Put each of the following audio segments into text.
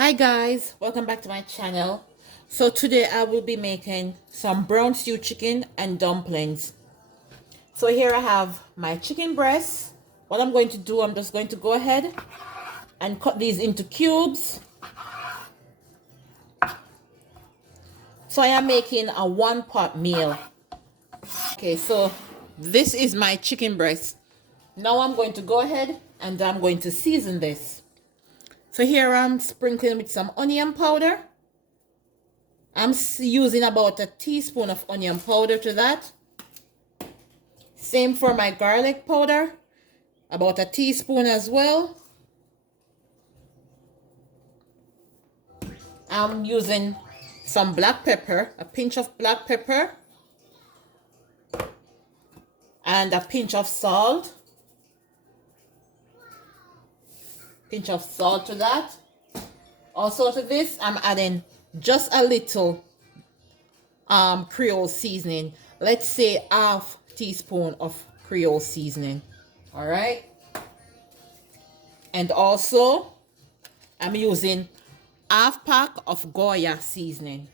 Hi guys, welcome back to my channel. So today I will be making some brown stew chicken and dumplings. So here I have my chicken breasts. What I'm going to do, I'm just going to go ahead and cut these into cubes. So I am making a one-pot meal. Okay, so this is my chicken breast. Now I'm going to go ahead and I'm going to season this. So here I'm sprinkling with some onion powder. I'm using about a teaspoon of onion powder to that. Same for my garlic powder, about a teaspoon as well. I'm using some black pepper, a pinch of black pepper, and a pinch of salt. Pinch of salt to that. Also to this, I'm adding just a little Creole seasoning. Let's say half teaspoon of Creole seasoning. All right. And also, I'm using half pack of Goya seasoning.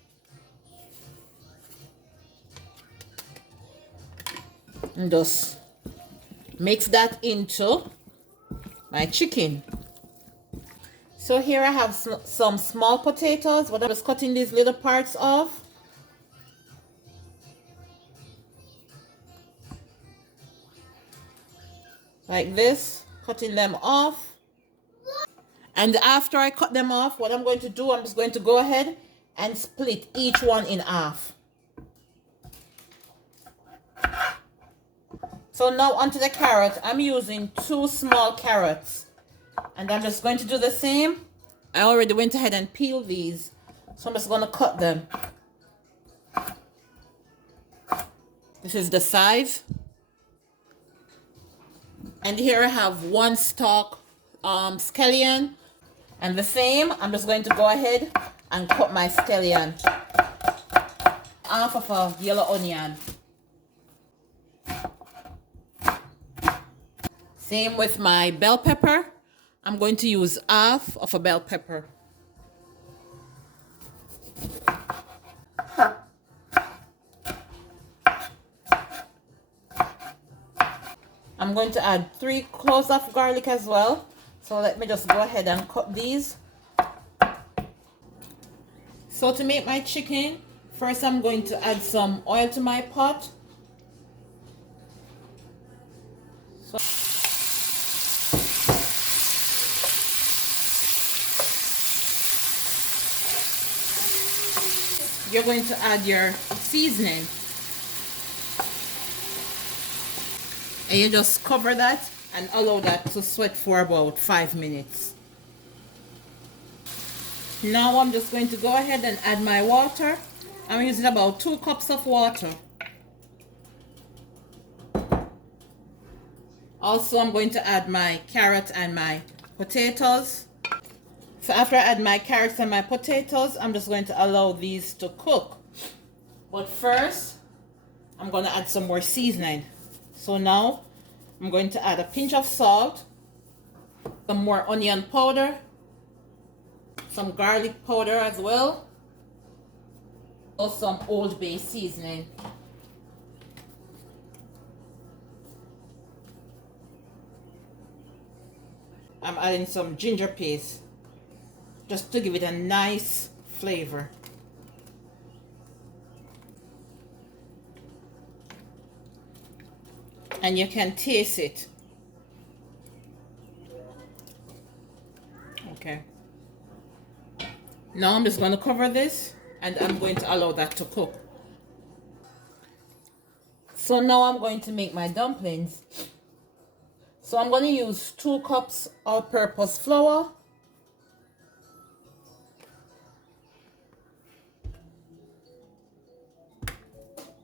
And just mix that into my chicken. So here I have some small potatoes, but I'm just cutting these little parts off. Like this, cutting them off. And after I cut them off, what I'm going to do, I'm just going to go ahead and split each one in half. So now onto the carrot. I'm using 2 small carrots. And I'm just going to do the same. I already went ahead and peeled these. So I'm just going to cut them. This is the size. And here I have 1 stalk scallion. And the same, I'm just going to go ahead and cut my scallion. Half of a yellow onion. Same with my bell pepper. I'm going to use half of a bell pepper. I'm going to add 3 cloves of garlic as well. So let me just go ahead and cut these. So to make my chicken, first I'm going to add some oil to my pot. So you're going to add your seasoning. And you just cover that and allow that to sweat for about 5 minutes. Now I'm just going to go ahead and add my water. I'm using about 2 cups of water. Also, I'm going to add my carrot and my potatoes. So after I add my carrots and my potatoes, I'm just going to allow these to cook. But first, I'm going to add some more seasoning. So now, I'm going to add a pinch of salt, some more onion powder, some garlic powder as well, or some Old Bay seasoning. I'm adding some ginger paste, just to give it a nice flavor. And you can taste it. Okay. Now I'm just going to cover this and I'm going to allow that to cook. So now I'm going to make my dumplings. So I'm going to use 2 cups all-purpose flour.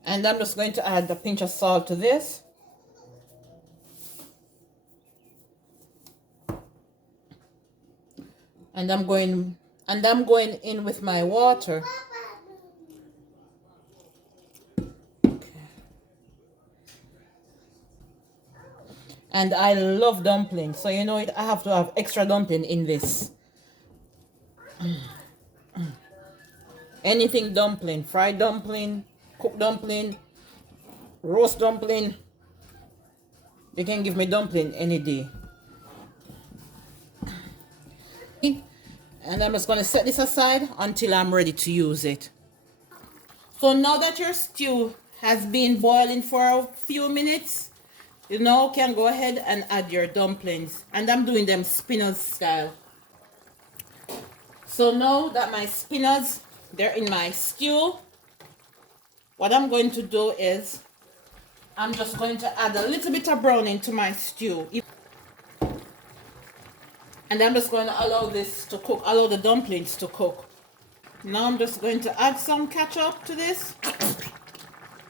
And I'm just going to add a pinch of salt to this. And I'm going in with my water. Okay. And I love dumplings, so you know it, I have to have extra dumpling in this. Anything dumpling, fried dumpling, cooked dumpling, roast dumpling. You can give me dumpling any day. And I'm just going to set this aside until I'm ready to use it. So now that your stew has been boiling for a few minutes, you now can go ahead and add your dumplings. And I'm doing them spinners style. So now that my spinners, they're in my stew, what I'm going to do is I'm just going to add a little bit of browning to my stew. And I'm just going to allow this to cook, allow the dumplings to cook. Now I'm just going to add some ketchup to this.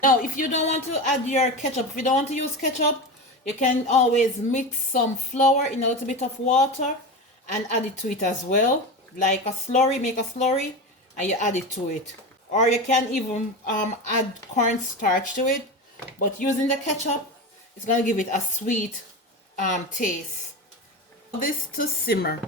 Now, if you don't want to add your ketchup, if you don't want to use ketchup, you can always mix some flour in a little bit of water and add it to it as well. Like a slurry, make a slurry and you add it to it. Or you can even add cornstarch to it. But using the ketchup, it's going to give it a sweet taste. This to simmer.